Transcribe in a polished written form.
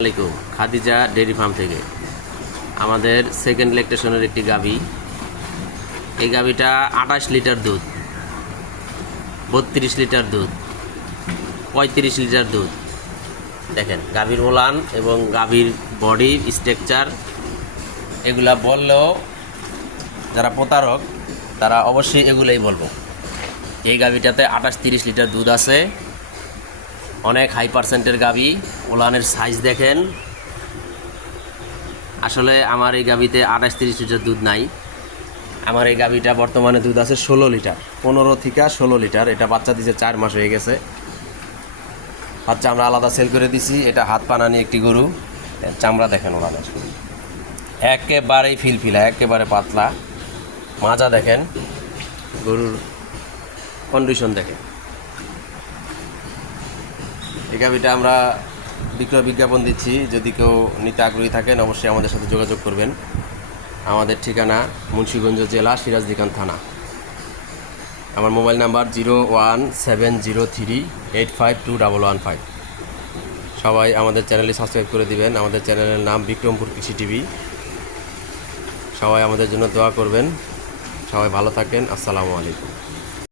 আসসালামাইকুম Khadija dairy farm থেকে আমাদের সেকেন্ড ল্যাকটেশনের একটি গাভী। এই গাভীটা 28 লিটার দুধ, 32 লিটার দুধ, 35 লিটার দুধ। দেখেন গাভীর ওলান এবং গাভীর বডির স্ট্রাকচার এগুলা বললেও যারা প্রতারক তারা অবশ্যই এগুলাই বলবো। এই গাভীটাতে 28-30 লিটার দুধ আছে, অনেক হাই পার্সেন্টের গাভী। ওলানের সাইজ দেখেন। আসলে আমার এই গাভীতে 28-30 লিটার দুধ নাই। আমার এই গাভীটা বর্তমানে দুধ আছে 16 লিটার, 15 থেকে 16 লিটার। এটা বাচ্চা দিয়েছে 4 মাস হয়ে গেছে। বাচ্চা আমরা আলাদা সেল করে দিছি। এটা হাত পানানি একটি গরু। চামড়া দেখেন ওলানের, একেবারেই ফিলফিলা, একেবারে পাতলা। মাজা দেখেন, গরুর কন্ডিশন দেখেন। এই গাভীটা আমরা বিক্রয় বিজ্ঞাপন দিচ্ছি। যদি কেউ নিতে আগ্রহী থাকেন অবশ্যই আমাদের সাথে যোগাযোগ করবেন। আমাদের ঠিকানা মুন্সিগঞ্জ জেলা, সিরাজদিখান থানা। আমার মোবাইল নাম্বার 01703852115। সবাই আমাদের চ্যানেলে সাবস্ক্রাইব করে দিবেন। আমাদের চ্যানেলের নাম বিক্রমপুর কৃষি টিভি। সবাই আমাদের জন্য দোয়া করবেন। সবাই ভালো থাকেন। আসসালামু আলাইকুম।